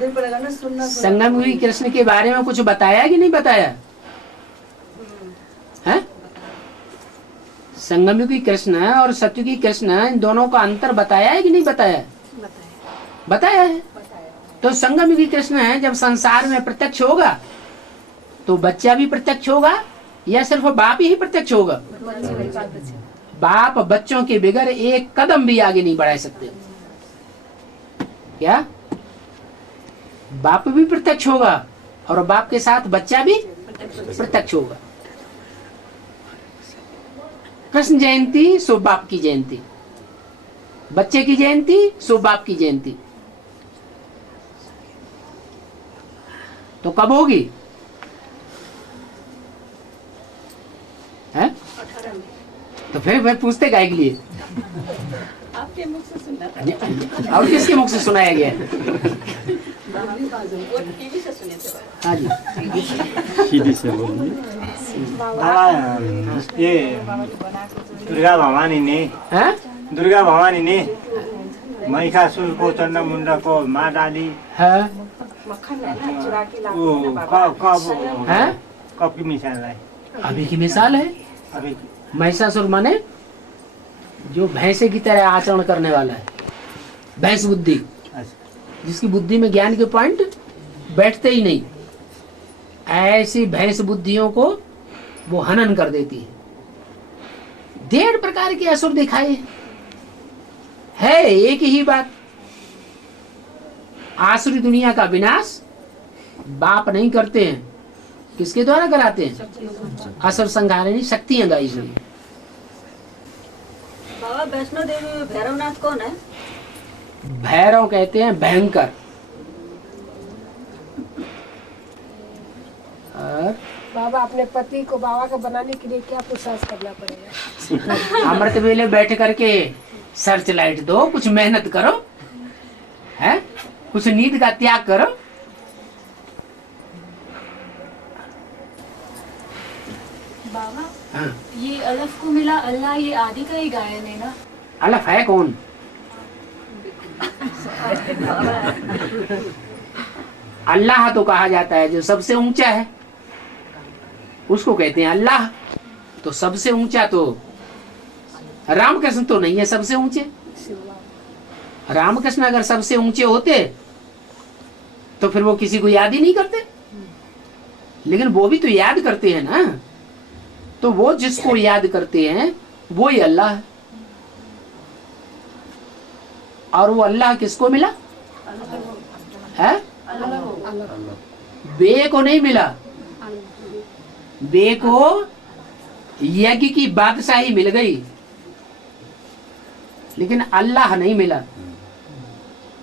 पड़ेगा ना सुनना। संगम युगी कृष्ण के बारे में कुछ बताया कि नहीं बताया है? संगम युगी कृष्ण और सतयुगी कृष्ण, इन दोनों का अंतर बताया है कि नहीं बताया? बताया है। तो संगम युगी कृष्ण है जब संसार में प्रत्यक्ष होगा तो बच्चा भी प्रत्यक्ष होगा या सिर्फ बाप ही प्रत्यक्ष होगा? बाप बच्चों के बगैर एक कदम भी आगे नहीं बढ़ा सकते। क्या? बाप भी प्रत्यक्ष होगा और बाप के साथ बच्चा भी प्रत्यक्ष होगा। कृष्ण जयंती सो बाप की जयंती, बच्चे की जयंती सो बाप की जयंती। तो कब होगी? है? तो फिर पूछते काहे के लिए? आपके मुख से सुनना था। और किसके मुख से सुनाया गया? वो टीवी से सुने थे बाबा। हाँ जी, सीधे से बोलिए। ये दुर्गा भवानी ने हैं? दुर्गा भवानी ने महिषासुर को चंड मुंडा को मार डाली। है? वो कब हैं? कब की मिसाल है? अभी की मिसाल है। अभी महिषासुर माने जो भैंसे की तरह आचरण करने वाला है, भैंस बुद्धि, जिसकी बुद्धि में ज्ञान के पॉइंट बैठते ही नहीं, ऐसी भैंस बुद्धियों को वो हनन कर देती है। 1.5 प्रकार के असुर दिखाए है। एक ही बात, आसुरी दुनिया का विनाश बाप नहीं करते हैं, किसके द्वारा कराते हैं? असुर संहारिणी शक्तियां गाई हुई। बाबा वैष्णो देवी में भैरवनाथ कौन है? भैरव कहते हैं भयंकर। और बाबा अपने पति को बाबा का बनाने के लिए क्या पुरुषार्थ करना पड़ेगा? अमृत वेले बैठ करके सर्च लाइट दो, कुछ मेहनत करो, है कुछ नींद का त्याग करो। बाबा हाँ। ये अलफ को मिला अल्लाह, ये आदि का ही गायन है ना? अलफ है कौन? अल्लाह तो कहा जाता है जो सबसे ऊंचा है, उसको कहते हैं अल्लाह। तो सबसे ऊंचा तो रामकृष्ण तो नहीं है सबसे ऊंचे। रामकृष्ण अगर सबसे ऊंचे होते तो फिर वो किसी को याद ही नहीं करते, लेकिन वो भी तो याद करते हैं ना। तो वो जिसको याद करते हैं वो ही अल्लाह है। और वो अल्लाह किसको मिला है? बे को नहीं मिला। बे को यज्ञ की बादशाही मिल गई, लेकिन अल्लाह नहीं मिला।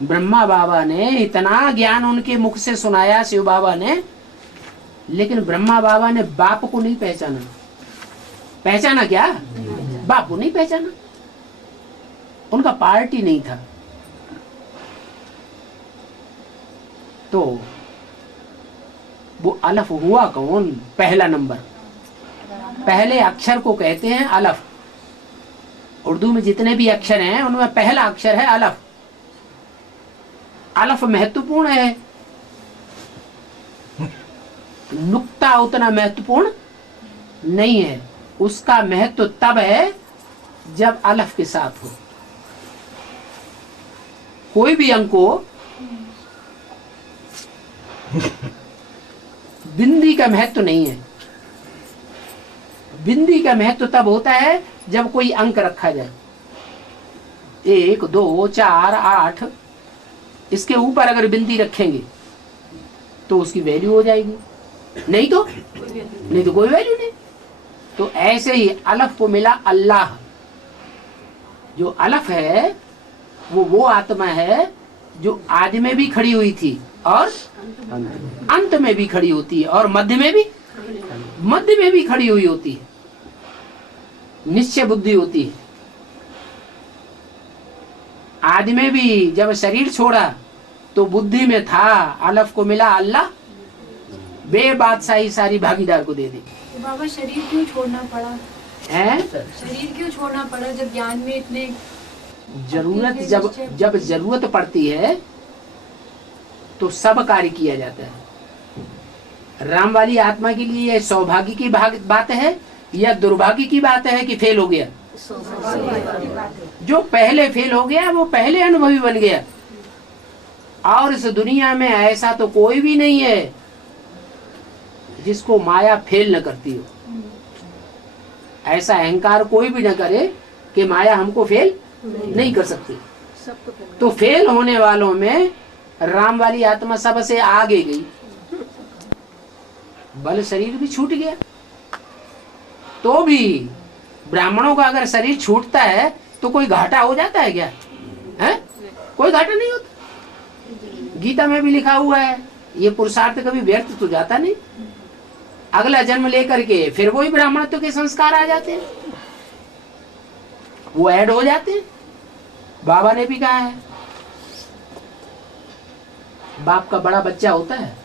ब्रह्मा बाबा ने इतना ज्ञान उनके मुख से सुनाया, शिव बाबा ने, लेकिन ब्रह्मा बाबा ने बाप को नहीं पहचाना। पहचाना क्या? बाप को नहीं पहचाना, उनका पार्टी नहीं था। तो वो अलफ हुआ कौन? पहला नंबर, पहले अक्षर को कहते हैं अलफ। उर्दू में जितने भी अक्षर हैं उनमें पहला अक्षर है अलफ। अलफ महत्वपूर्ण है, नुक्ता उतना महत्वपूर्ण नहीं है। उसका महत्व तब है जब अलफ के साथ हो। कोई भी अंक को बिंदी का महत्व नहीं है। बिंदी का महत्व तब होता है जब कोई अंक रखा जाए, 1, 2, 4, 8, इसके ऊपर अगर बिंदी रखेंगे तो उसकी वैल्यू हो जाएगी, नहीं तो कोई वैल्यू नहीं। तो ऐसे ही अलफ को मिला अल्लाह। जो अलफ है वो आत्मा है जो आदि में भी खड़ी हुई थी और अंत में भी खड़ी होती है और मध्य में भी खड़ी हुई होती है। निश्चय बुद्धि होती है। आदि में भी जब शरीर छोड़ा तो बुद्धि में था, अलफ को मिला अल्लाह, बे बादशाही सारी भागीदार को दे दी। तो बाबा शरीर क्यों छोड़ना पड़ा है? शरीर क्यों छोड़ना पड़ा जब ज्ञान में इतने जरूरत, जब जरूरत पड़ती है तो सब कार्य किया जाता है। राम वाली आत्मा के लिए यह सौभाग्य की बात है या दुर्भाग्य की बात है कि फेल हो गया? जो पहले फेल हो गया वो पहले अनुभवी बन गया। और इस दुनिया में ऐसा तो कोई भी नहीं है जिसको माया फेल न करती हो। ऐसा अहंकार कोई भी न करे कि माया हमको फेल नहीं कर सकती। तो फेल होने वालों में राम वाली आत्मा सबसे आगे गई। बल शरीर भी छूट गया, तो भी ब्राह्मणों का अगर शरीर छूटता है तो कोई घाटा हो जाता है क्या? है? कोई घाटा नहीं होता। गीता में भी लिखा हुआ है ये पुरुषार्थ कभी व्यर्थ तो जाता नहीं। अगला जन्म लेकर के फिर वही ब्राह्मणत्व के संस्कार आ जाते हैं, वो ऐड हो जाते हैं। बाबा ने भी कहा है, बाप का बड़ा बच्चा होता है,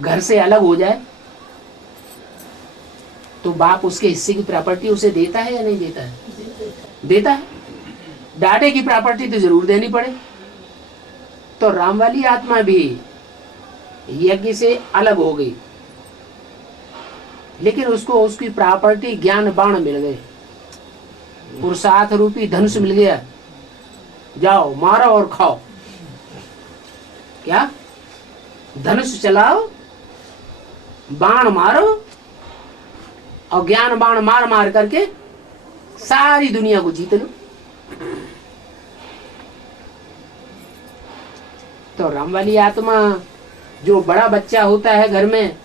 घर से अलग हो जाए तो बाप उसके हिस्से की प्रॉपर्टी उसे देता है या नहीं देता है? देता है। डाटे की प्रॉपर्टी तो जरूर देनी पड़े। तो राम वाली आत्मा भी यज्ञ से अलग हो गई, लेकिन उसको उसकी प्रॉपर्टी ज्ञान बाण मिल गए, पुरुषार्थ रूपी धनुष मिल गया। जाओ मारो और खाओ। क्या? धनुष चलाओ, बाण मारो और ज्ञान बाण मार मार करके सारी दुनिया को जीत लो। तो राम वाली आत्मा जो बड़ा बच्चा होता है घर में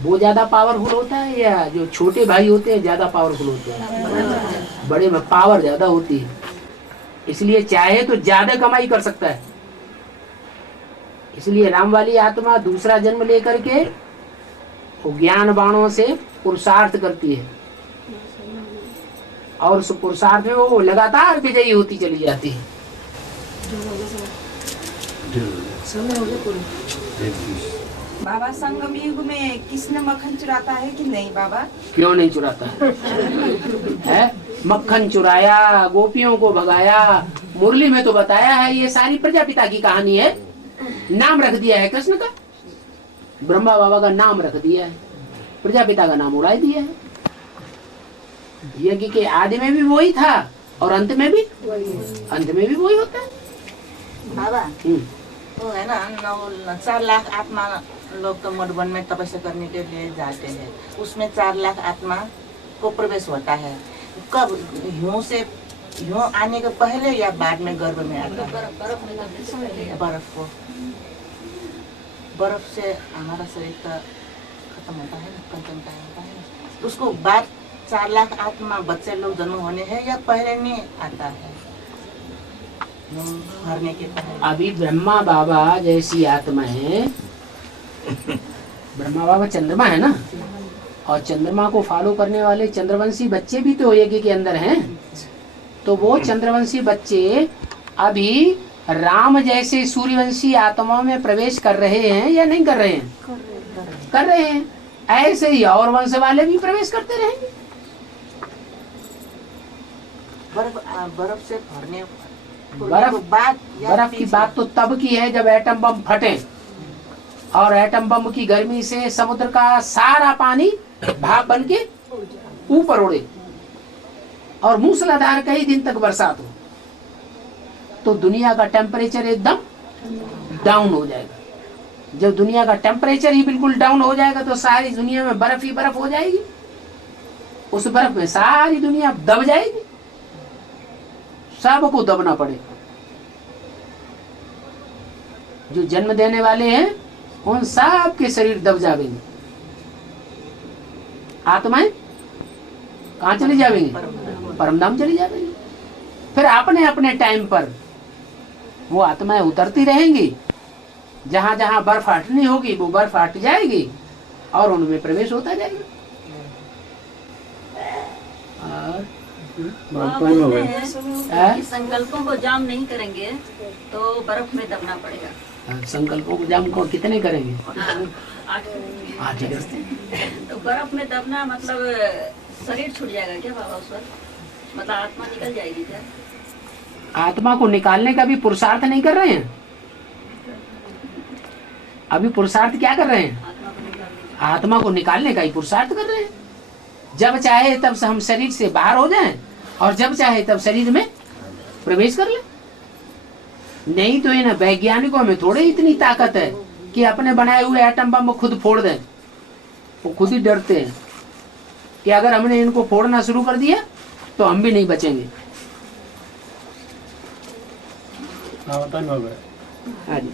वो ज्यादा पावरफुल होता है या जो छोटे भाई होते हैं ज्यादा पावरफुल होते हैं? बड़े में पावर ज्यादा होती है, इसलिए चाहे तो ज्यादा कमाई कर सकता है। इसलिए राम वाली आत्मा दूसरा जन्म लेकर के वो ज्ञान बाणों से पुरुषार्थ करती है और उस पुरुषार्थ में वो लगातार विजयी होती चली जाती है। बाबा संगम युग में कृष्ण मक्खन चुराता है कि नहीं बाबा? क्यों नहीं चुराता है? मक्खन चुराया, गोपियों को भगाया। मुरली में तो बताया है, ये सारी प्रजापिता की कहानी है। नाम रख दिया है कृष्ण का, ब्रह्मा बाबा का नाम रख दिया है, प्रजापिता का नाम उड़ा दिया है। यज्ञ के आदि में भी वही था और अंत में भी वही होता है। बाबा वो है ना 4 लाख आत्मा लोग तो मधुबन में तपस्या करने के लिए जाते हैं, उसमें 4 लाख आत्मा को प्रवेश होता है। कब? यूं आने के पहले या बाद में गर्भ में आता है? बर्फ से हमारा शरीर का खत्म होता है ना, कंचन होता है। तो उसको बाद 4 लाख आत्मा बच्चे लोग जन्म होने हैं या पहले नहीं आता है मरने के पहले? अभी ब्रह्मा बाबा जैसी आत्मा है, ब्रह्मा बाबा चंद्रमा है ना, और चंद्रमा को फॉलो करने वाले चंद्रवंशी बच्चे भी तो यज्ञ के अंदर हैं। तो वो चंद्रवंशी बच्चे अभी राम जैसे सूर्यवंशी आत्माओं में प्रवेश कर रहे हैं या नहीं कर रहे हैं? कर रहे हैं। ऐसे ही और वंश वाले भी प्रवेश करते रहेंगे। बर्फ से भरने बर्फ की बात तो तब की है जब एटम बम फटे और एटम बम की गर्मी से समुद्र का सारा पानी भाप बन के ऊपर उड़े और मूसलाधार कई दिन तक बरसात हो, तो दुनिया का टेम्परेचर एकदम डाउन हो जाएगा। जब दुनिया का टेम्परेचर ही बिल्कुल डाउन हो जाएगा तो सारी दुनिया में बर्फ ही बर्फ हो जाएगी। उस बर्फ में सारी दुनिया दब जाएगी, सबको दबना पड़ेगा। जो जन्म देने वाले हैं उन सब के शरीर दब जाएंगे। आत्माएं कहाँ चली जाएंगी? परमधाम चली जाएंगी। फिर अपने अपने टाइम पर वो आत्माएं उतरती रहेंगी। जहां जहां बर्फ हटनी होगी वो बर्फ हट जाएगी और उनमें प्रवेश होता जाएगा। और बोलते हैं कि संकल्पों को जाम नहीं करेंगे तो बर्फ में दबना पड़ेगा। संकल्पों को जाम को कितने करेंगे? 8 तो बर्फ में दबना मतलब शरीर छूट जाएगा क्या बाबा उस वक्त? मतलब आत्मा निकल जाएगी क्या? आत्मा को निकालने का भी पुरुषार्थ नहीं कर रहे हैं। अभी पुरुषार्थ क्या कर रहे हैं? आत्मा को निकालने का ही पुरुषार्थ कर रहे हैं। जब चाहे तब हम शरीर से बाहर हो जाएं और जब चाहे तब शरीर में प्रवेश कर लें। नहीं तो इन वैज्ञानिकों में थोड़े इतनी ताकत है कि अपने बनाए हुए एटम बम खुद फोड़ दें। वो खुद ही डरते हैं कि अगर हमने इनको फोड़ना शुरू कर दिया तो हम भी नहीं बचेंगे। हाँ जी।